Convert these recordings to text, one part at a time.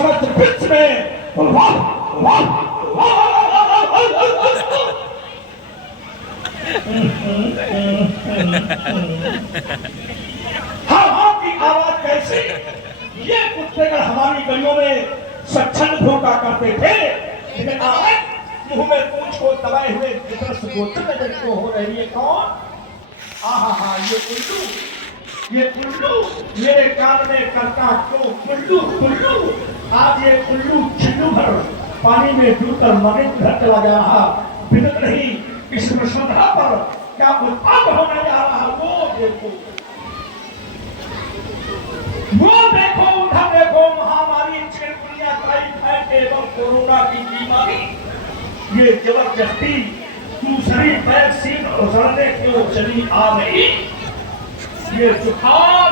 समस्त विश्व में वाह वाह हाँ की आवाज कैसे ये कुत्तेगढ़ हमारी गलियों में सच्छन भूखा करते थे, लेकिन आज मुंह में पूंछ को दबाए हुए विदर्श गोत्र को हो रही है कौन? आहा ये उल्लू मेरे कान में करता क्यों उल्लू आज ये उल्लू छिल्लू भर पानी में डूबकर मरे घर चला जा रहा, बिना नहीं इस वसुंधरा पर क्या उत्पाद होने जा रहा। वो देखो उधर देखो महामारी चिकनगुनिया टाइफाइड एवं कोरोना की बीमारी, ये जबरदस्ती दूसरी वैक्सीन उछलने क्यों चली आ रही। ये जुखाम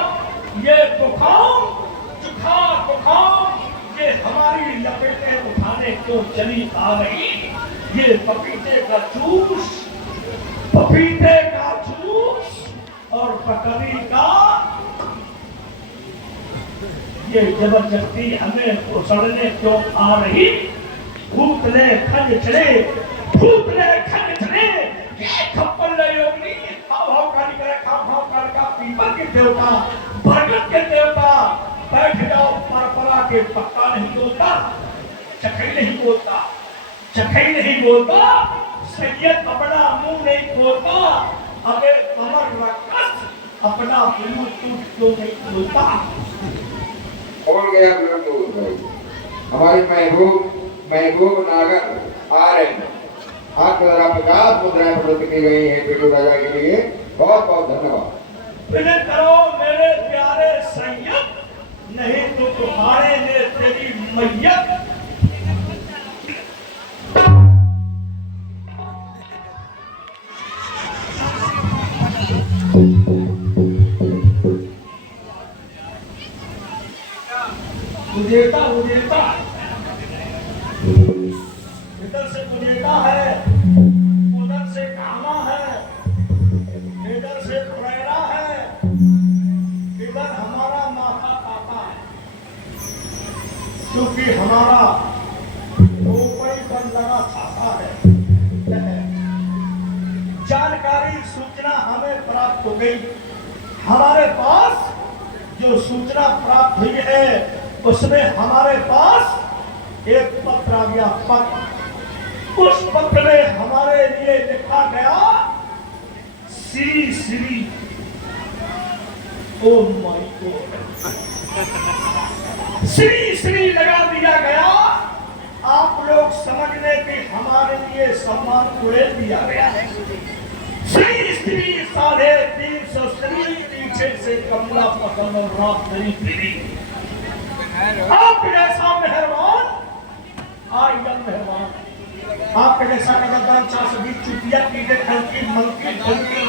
ये हमारी लपेटें उठाने क्यों चली आ रही। ये पपीते का जूस और पकड़ी का ये जबरदस्ती हमें उछलने क्यों आ रही। भूतले खंड चले खप्पल ले योगी भाव का पीपल के देवता बरगद के देवता बैठ जाओ परपरा के पक्का नहीं बोलता चखई नहीं बोलता सैयद अपना मुंह नहीं खोलता। अबे कमर रखस अपना ब्लूटूथ क्यों नहीं खोलता। खोल गया ब्लूटूथ। हमारे महबूब नागर आ रहे हैं। हाथ द्वारा 50 मुद्राएं प्रदत्त की गई है पिंटू राजा के लिए, बहुत बहुत धन्यवाद। विनय करो मेरे प्यारे सैयद, नहीं तो तुम्हारे ने तेरी मैयत। उदेता इधर से उदेता है, उधर से कामा है, इधर से फुरेरा है, इधर हमारा माथा पाता है, क्योंकि हमारा ऊपरी बन लगा छापा है। जानकारी सूचना हमें प्राप्त हो गई। हमारे पास जो सूचना प्राप्त हुई है उसमें हमारे पास एक पत्र आ गया। पत्र, उस पत्र में हमारे लिए लिखा गया Shri oh my God, Shri लगा दिया गया। आप लोग समझने की हमारे लिए सम्मान उड़ेल दिया गया है। श्री 350 श्री पीछे से कमला पसंद और रात मेरी आपके जैसा मेहरबान आपके जैसा कदरदान 420 चुटिया कीड़े खलकी मंकी खलकी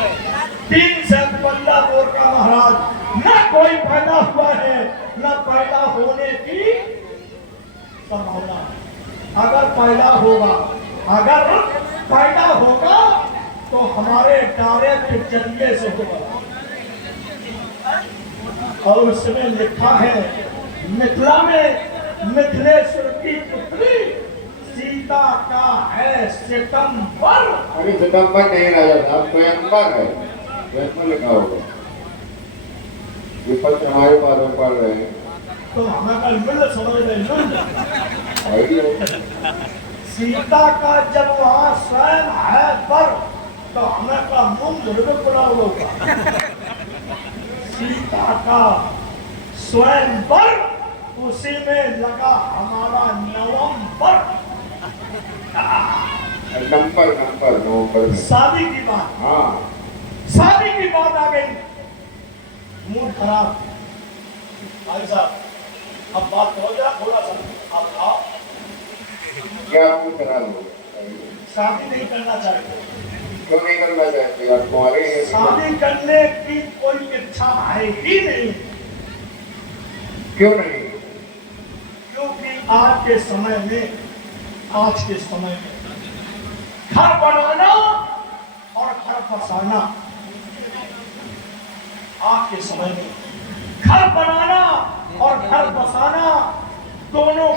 3 से पल्ला बोर का महाराज न कोई पैदा हुआ है न पैदा होने की संभावना। अगर पैदा होगा तो हमारे डायरेक्ट जरिए से होगा। और उसमें लिखा है मिथिला में मिथिलेश्वर की पुत्री सीता का है सितंबर। अरे सितंबर नहीं राजा साहब, स्वयंवर है, स्वयंवर लिखा होगा। विपक्ष हमारे पास पढ़ रहे हैं तो हमें कल मिल समझ सीता का जब वहाँ स्वयं है पर तो हमें का मुंह मुर्गे बुला होगा। सीता का स्वयं पर उसी में लगा हमारा नवंबर। नवंबर शादी की बात, हाँ शादी की बात आ गई। मूड खराब भाई साहब, अब बात हो जाए थोड़ा सा। आप आओ, क्या मूड खराब हो गया? शादी नहीं करना चाहते? क्यों नहीं करना चाहते? आप कुंवारे हैं। शादी करने की कोई इच्छा है ही नहीं। क्यों नहीं? क्योंकि आज के समय में घर बनाना और घर बसाना, आज के समय में घर बनाना और घर बसाना दोनों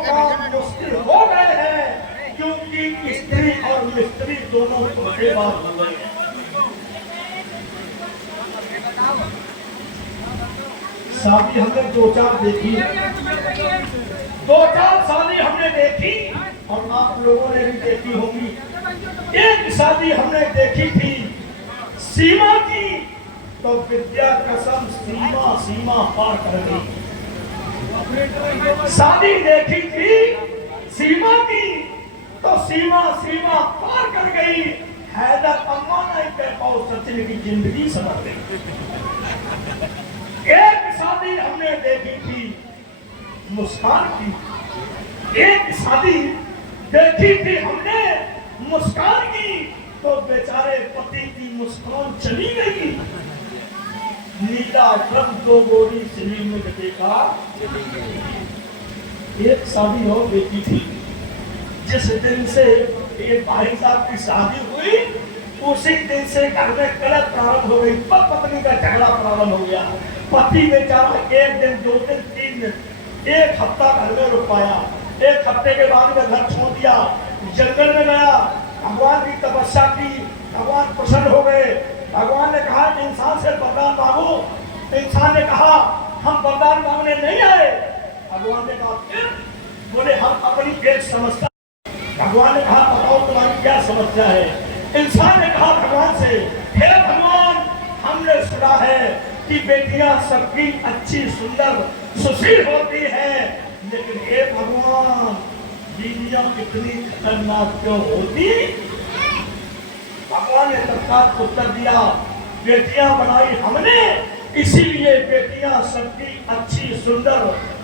कि स्त्री और मिस्त्री दोनों धोखेबाज हो गए हैं। शादी हमने दो चार देखी, दो चार शादी हमने देखी और आप लोगों ने भी देखी होंगी। एक शादी हमने देखी थी सीमा की, तो विद्या कसम सीमा सीमा पार कर गई। शादी देखी थी सीमा की, तो सीमा सीमा पार कर गई। हैदर अम्मा नहीं कह पाओ सचिन की जिंदगी संवर गई। एक शादी हमने देखी थी मुस्कान की, एक शादी देखी थी हमने मुस्कान की, तो बेचारे पति की मुस्कान चली गई। नीला ड्रम दो गोरी सिली में देखा। एक शादी और देखी थी, जिस दिन से ये भाई साहब की शादी हुई उसी दिन से घर में कलह प्रारंभ हो गई, पत्नी का झगड़ा प्रारंभ हो गया। पति बेचारा एक दिन, दो दिन, तीन दिन, एक हफ्ता घर में रुक पाया। एक हफ्ते के बाद में घर छोड़ दिया, जंगल में गया, भगवान की तपस्या की, भगवान प्रसन्न हो गए। भगवान ने कहा इंसान से वरदान मांगो। इंसान ने कहा हम वरदान मांगने नहीं आए। भगवान ने कहा फिर? बोले हम अपनी एक समस्या। भगवान ने कहा बताओ तुम्हारी क्या समस्या है? इंसान ने कहा भगवान से, हे भगवान हमने सुना है कि बेटियां सबकी अच्छी सुंदर सुशील होती हैं, लेकिन हे भगवान बीवियां इतनी खतरनाक क्यों होती? भगवान ने तत्काल उत्तर दिया, बेटियां बनाई हमने इसीलिए बेटियां सबकी अच्छी सुंदर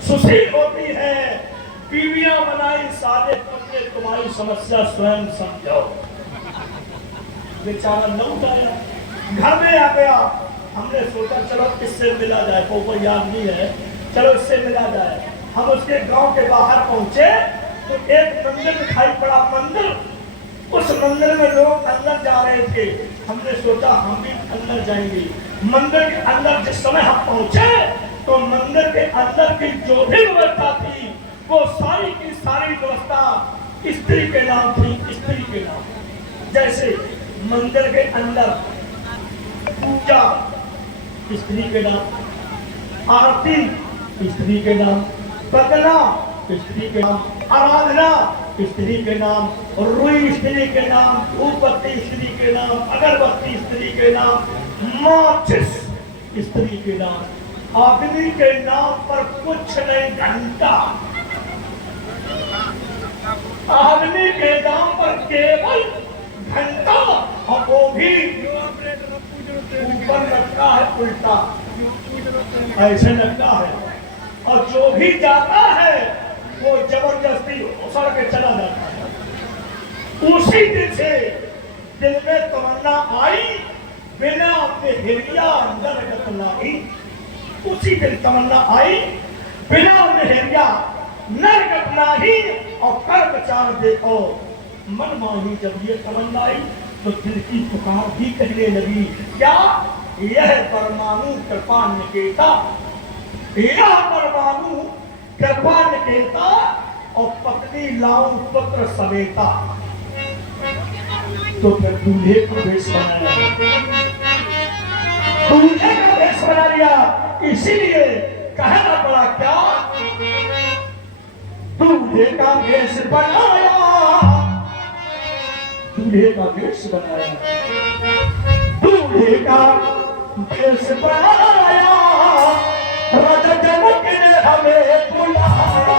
सुशील होती हैं। बीवियां बनाई साले तुमने, तुम्हारी समस्या स्वयं समझो। बेचारा लौट आया, घर में आ गया। हमने सोचा चलो इससे मिला जाए, कोई याद नहीं है, चलो इससे मिला जाए। हम उसके गांव के बाहर पहुंचे तो एक मंदिर दिखाई पड़ा। मंदिर, उस मंदिर में लोग अंदर जा रहे थे। हमने सोचा हम भी अंदर जाएंगे। मंदिर के अंदर जिस समय हम पहुंचे तो मंदिर के अंदर की जो भी व्यवस्था थी वो सारी की सारी व्यवस्था स्त्री के नाम थी, स्त्री के नाम। जैसे मंदिर के अंदर पूजा स्त्री के नाम, आरती स्त्री के नाम, बदना स्त्री के नाम, आराधना स्त्री के नाम, रुई स्त्री के नाम, धूपबत्ती स्त्री के नाम, अगरबत्ती स्त्री के नाम, माचिस स्त्री के नाम। आदमी के नाम पर कुछ नहीं, घंटा। आदमी के नाम पर केवल घंटा, और वो भी ऊपर लगता है उल्टा, ऐसे लगता है। और जो भी जाता है वो जबरदस्ती उछल के चला जाता है। उसी दिन से दिल में तमन्ना आई, बिना अपने हिरिया नरगत लाई। उसी दिन तमन्ना आई, बिना अपने हिरिया नरगत लाई। और कर विचार देखो मन माही, जब ये तमन्ना आई तो दिल की पुकार भी कहने लगी, क्या यह परमाणु कृपा निकेता, यह परमाणु कृपा निकेता, और पत्नी लाऊं पुत्र समेता। तो फिर दूल्हे का भेष बनाया, दूल्हे का भेष बना लिया। इसीलिए कहना पड़ा क्या, दूल्हे का भेष बनाया, दूल्हे का भेष बनाया, दूल्हे का भेष बनाया, राजा जनक ने हमें बुलाया।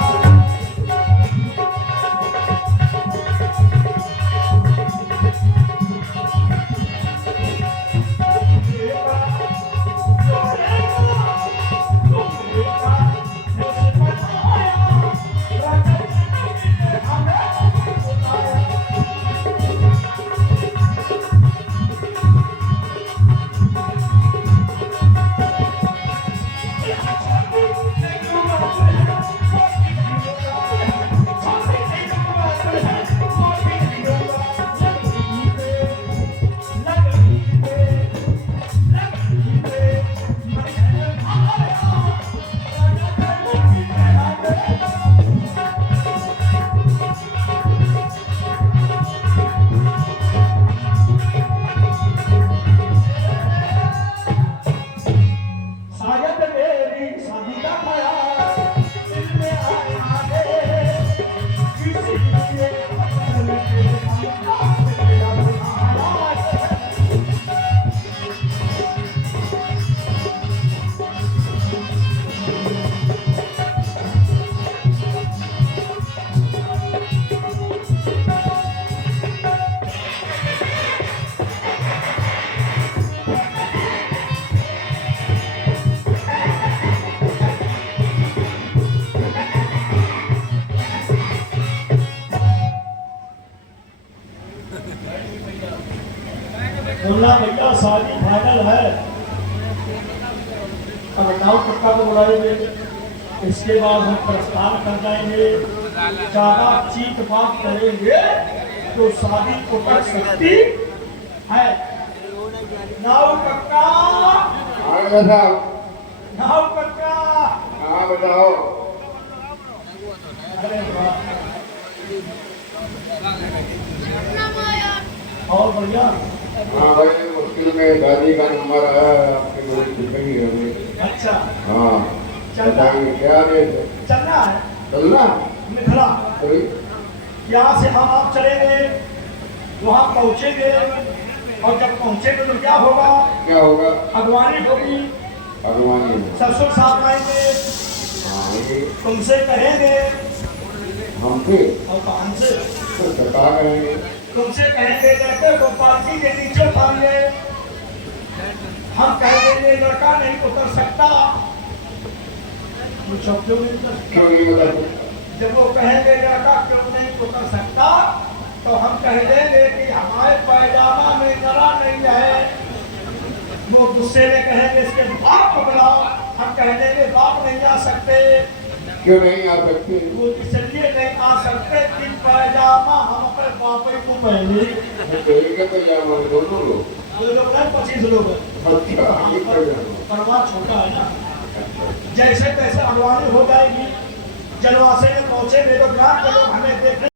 बोलना भैया शादी फाइनल है। अब नाव पक्का को बुलाएंगे, इसके बाद हम प्रस्थान कर जाएंगे। ज्यादा चीख बात करेंगे तो शादी को कर सकती है। नाव पक्का, आगे साहब, नाव पक्का। हाँ बताओ। अरे वाह, और बढ़िया। हाँ भाई, मुश्किल में दादी का नंबर आया, आपकी बड़ी जिंदगी है भाई। अच्छा, हाँ बताइए क्या रेट है? चलना है चलना मिथिला। अरे यहाँ से हम आप चलेंगे, वहाँ पहुँचेंगे, और जब पहुँचेंगे तो क्या होगा? क्या होगा? अगवानी होगी, अगवानी। ससुर साहब आएंगे, हाँ ये तुमसे कहेंगे, हमसे और हमसे तो चटा कहेंगे। तुमसे कहेंगे लड़के को पालकी के नीचे उतारिए। हम कह देंगे लड़का नहीं उतर सकता। क्यों नहीं उतर सकता? क्यों नहीं बता सकता? जब वो कहेंगे लड़का क्यों नहीं उतर सकता, तो हम कह देंगे कि हमारे पैजामा में जरा नहीं है। वो गुस्से में कहेंगे इसके बाप को बुलाओ। हम कह देंगे बाप नहीं आ सकते। क्यों नहीं आ सकते? वो इसलिए नहीं आ सकते कि पैजामा हम अपने बापे को पहने। तो पैजामा दोनों लोग, वो लोग हैं 25 लोग हैं। अच्छा ये पैजामा। परिवार छोटा है ना। जैसे तैसे अगवानी हो जाएगी। जलवासे में पहुंचे, मेरे ग्राम के लोग हमें देख